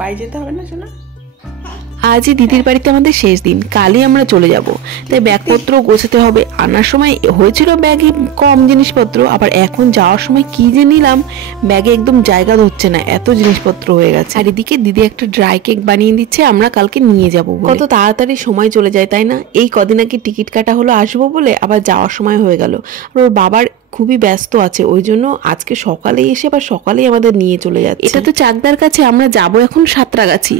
বাড়ি যেতে হবে না শোনা? আজই দিদির বাড়িতে আমাদের শেষ দিন, কালই আমরা চলে যাব, তাই ব্যাগপত্র গোছাতে হবে। আনার সময় হয়েছিল ব্যাগে কম জিনিসপত্র, আবার এখন যাওয়ার সময় কি যে নিলাম, ব্যাগে একদম জায়গা ধরছে না, এত জিনিসপত্র হয়ে গেছে। আর এদিকে দিদি একটা ড্রাই কেক বানিয়ে দিচ্ছে, আমরা কালকে নিয়ে যাব। কত তাড়াতাড়ি সময় চলে যায় তাই না? এই কদিন আগে টিকিট কাটা হলো আসবো বলে, আবার যাওয়ার সময় হয়ে গেল। আর ওর বাবার খুবই ব্যস্ত আছে, ওই জন্য আজকে সকালেই এসে আবার সকালেই আমাদের নিয়ে চলে যাচ্ছে। এটা তো চাকদার কাছে, আমরা যাব এখন সাঁতরাগাছি।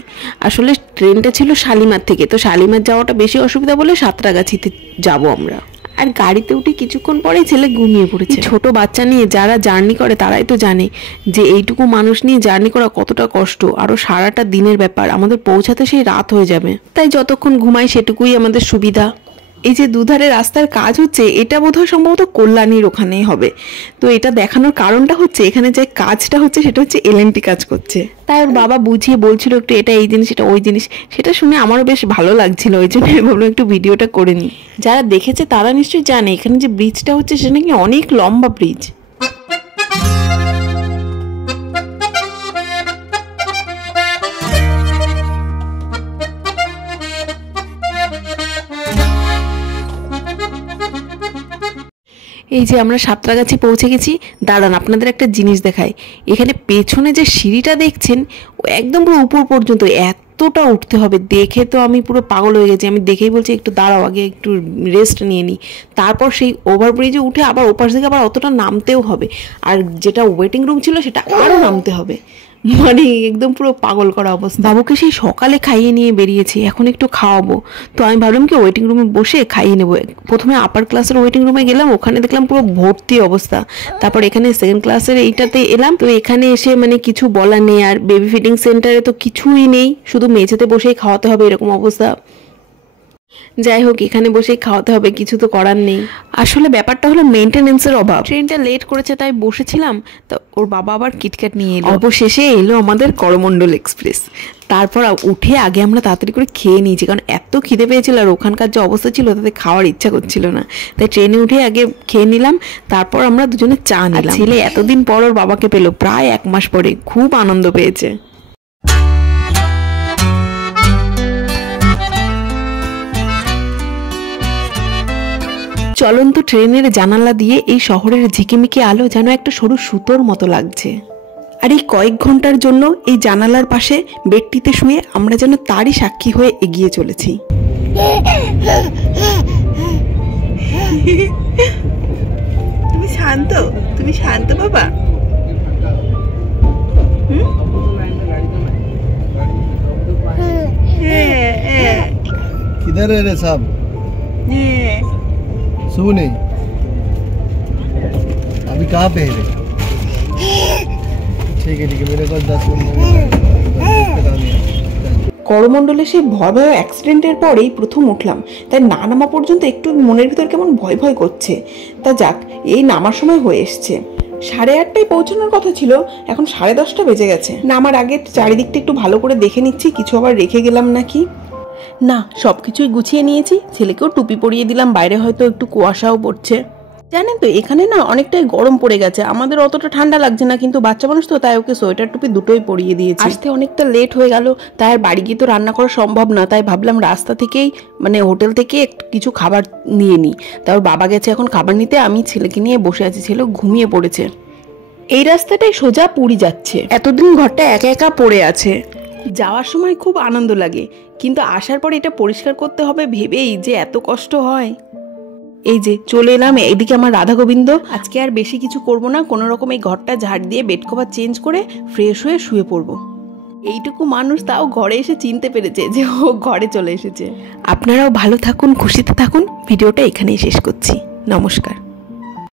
আসলে ট্রেনটা ছিল শালিমার থেকে, তো শালিমার যাওয়াটা বেশি অসুবিধা বলে সাঁতরাগাছিতে যাব আমরা। আর গাড়িতে উঠে কিছুক্ষণ পরেই ছেলে ঘুমিয়ে পড়েছে। ছোট বাচ্চা নিয়ে যারা জার্নি করে তারাই তো জানে যে এইটুকু মানুষ নিয়ে জার্নি করা কতটা কষ্ট। আরো সারাটা দিনের ব্যাপার, আমাদের পৌঁছাতে সেই রাত হয়ে যাবে, তাই যতক্ষণ ঘুমাই সেটুকুই আমাদের সুবিধা। এই যে দুধারে রাস্তার কাজ হচ্ছে, এটা বোধহয় সম্ভবত কল্যাণীর ওখানেই হবে। তো এটা দেখানোর কারণটা হচ্ছে, এখানে যে কাজটা হচ্ছে সেটা হচ্ছে এলএনটি কাজ করছে, তাই ওর বাবা বুঝিয়ে বলছিল একটু এটা এই জিনিস এটা ওই জিনিস। সেটা শুনে আমারও বেশ ভালো লাগছিল, ওই জন্য ভাবলাম একটু ভিডিওটা করে নিই। যারা দেখেছে তারা নিশ্চয়ই জানে এখানে যে ব্রিজটা হচ্ছে সেটা নাকি অনেক লম্বা ব্রিজ। এই যে আমরা সাঁতরাগাছি পৌঁছে গেছি। দাঁড়ান আপনাদের একটা জিনিস দেখাই। এখানে পেছনে যে সিঁড়িটা দেখছেন, ও একদম পুরো উপর পর্যন্ত এতটা উঠতে হবে। দেখে তো আমি পুরো পাগল হয়ে গেছি। আমি দেখেই বলছি একটু দাঁড়াও, আগে একটু রেস্ট নিয়ে নিই, তারপর সেই ওভারব্রিজে উঠে আবার ওপাশ থেকে আবার অতটা নামতেও হবে। আর যেটা ওয়েটিং রুম ছিল সেটা আরও নামতে হবে, মানে একদম পুরো পাগল করা অবস্থা। বাবুকে সেই সকালে খাইয়ে নিয়ে বেরিয়েছি, এখন একটু খাওয়াবো। তো আমি ভাবলাম কি ওয়েটিং রুমে বসে খাইয়ে নেবো। প্রথমে আপার ক্লাসের ওয়েটিং রুমে গেলাম, ওখানে দেখলাম পুরো ভর্তি অবস্থা। তারপর এখানে সেকেন্ড ক্লাসের এইটাতে এলাম। তো এখানে এসে মানে কিছু বলার নেই, আর বেবি ফিডিং সেন্টারে তো কিছুই নেই, শুধু মেঝেতে বসেই খাওয়াতে হবে এরকম অবস্থা। যাই হোক, এখানে বসেই খাওয়াতে হবে, কিছু তো করার নেই। আসলে ব্যাপারটা হলো মেনটেনেন্সের অভাব। ট্রেনটা লেট করেছে তাই বসেছিলাম, তো ওর বাবা আবার কিটক্যাট নিয়ে এলো। অবশেষে এলো আমাদের করমণ্ডল এক্সপ্রেস। তারপর উঠে আগে আমরা তাড়াতাড়ি করে খেয়ে নিয়েছি, কারণ এত খিদে পেয়েছিল আর ওখানকার যে অবস্থা ছিল তাতে খাওয়ার ইচ্ছা করছিল না। তাই ট্রেনে উঠে আগে খেয়ে নিলাম, তারপর আমরা দুজনে চা নিলাম। ছেলে এতদিন পর ওর বাবাকে পেলো, প্রায় 1 মাস পরে, খুব আনন্দ পেয়েছে। চলন্ত ট্রেনের জানালা দিয়ে এই শহরের ঝিকিমিকি আলো যেন একটা সরু সুতোর মতো লাগছে। আর এই কয়েক ঘন্টার জন্য এই জানালার পাশে বেডটিতে শুয়ে আমরা যেন তারই সাক্ষী হয়ে এগিয়ে চলেছি। তুমি শান্ত, তুমি শান্ত বাবা। किधर है रे साहब? सुने अभी कहाँ पे है? ठीक है मेरे पास 10 मिनट। করমণ্ডলে সেই ভয়াবহ অ্যাক্সিডেন্টের পরেই প্রথম উঠলাম, তাই না নামা পর্যন্ত একটু মনের ভিতর কেমন ভয় ভয় করছে। তা যাক, এই নামার সময় হয়ে এসছে। 8:30টায় পৌঁছানোর কথা ছিল, এখন 10:30 বেজে গেছে। নামার আগে চারিদিকটা একটু ভালো করে দেখে নিচ্ছি, কিছু আবার রেখে গেলাম নাকি। না, সবকিছুই গুছিয়ে নিয়েছি। ছেলেকেও টুপি পরিয়ে দিলাম, বাইরে হয়তো একটু কুয়াশাও পড়ছে। জানেন তো এখানে না অনেকটাই গরম পড়ে গেছে, আমাদের অতটা ঠান্ডা লাগছে না, কিন্তু বাচ্চা মানুষ তো, তাই ওকে সোয়েটার টুপি দুটোই পরিয়ে দিয়েছি। আসতে অনেকটা লেট হয়ে গেল, তাই আর বাড়ি গিয়ে তো রান্না করা সম্ভব না, তাই ভাবলাম রাস্তা থেকেই মানে হোটেল থেকে কিছু খাবার নিয়ে নিই। তাই ওর বাবা গেছে এখন খাবার নিতে, আমি ছেলেকে নিয়ে বসে আছি, ছেলে ঘুমিয়ে পড়েছে। এই রাস্তাটাই সোজা পুরী যাচ্ছে। এতদিন ঘরটা একা একা পড়ে আছে। যাওয়ার সময় খুব আনন্দ লাগে, কিন্তু আসার পর এটা পরিষ্কার করতে হবে ভেবেই যে এত কষ্ট হয়। এই যে চলে এলাম, এইদিকে আমার রাধা গোবিন্দ। আজকে আর বেশি কিছু করব না, কোনো রকম এই ঘরটা ঝাড় দিয়ে বেড কভার চেঞ্জ করে ফ্রেশ হয়ে শুয়ে পড়বো। এইটুকু মানুষ তাও ঘরে এসে চিনতে পেরেছে যে ও ঘরে চলে এসেছে। আপনারাও ভালো থাকুন, খুশিতে থাকুন। ভিডিওটা এখানেই শেষ করছি। নমস্কার।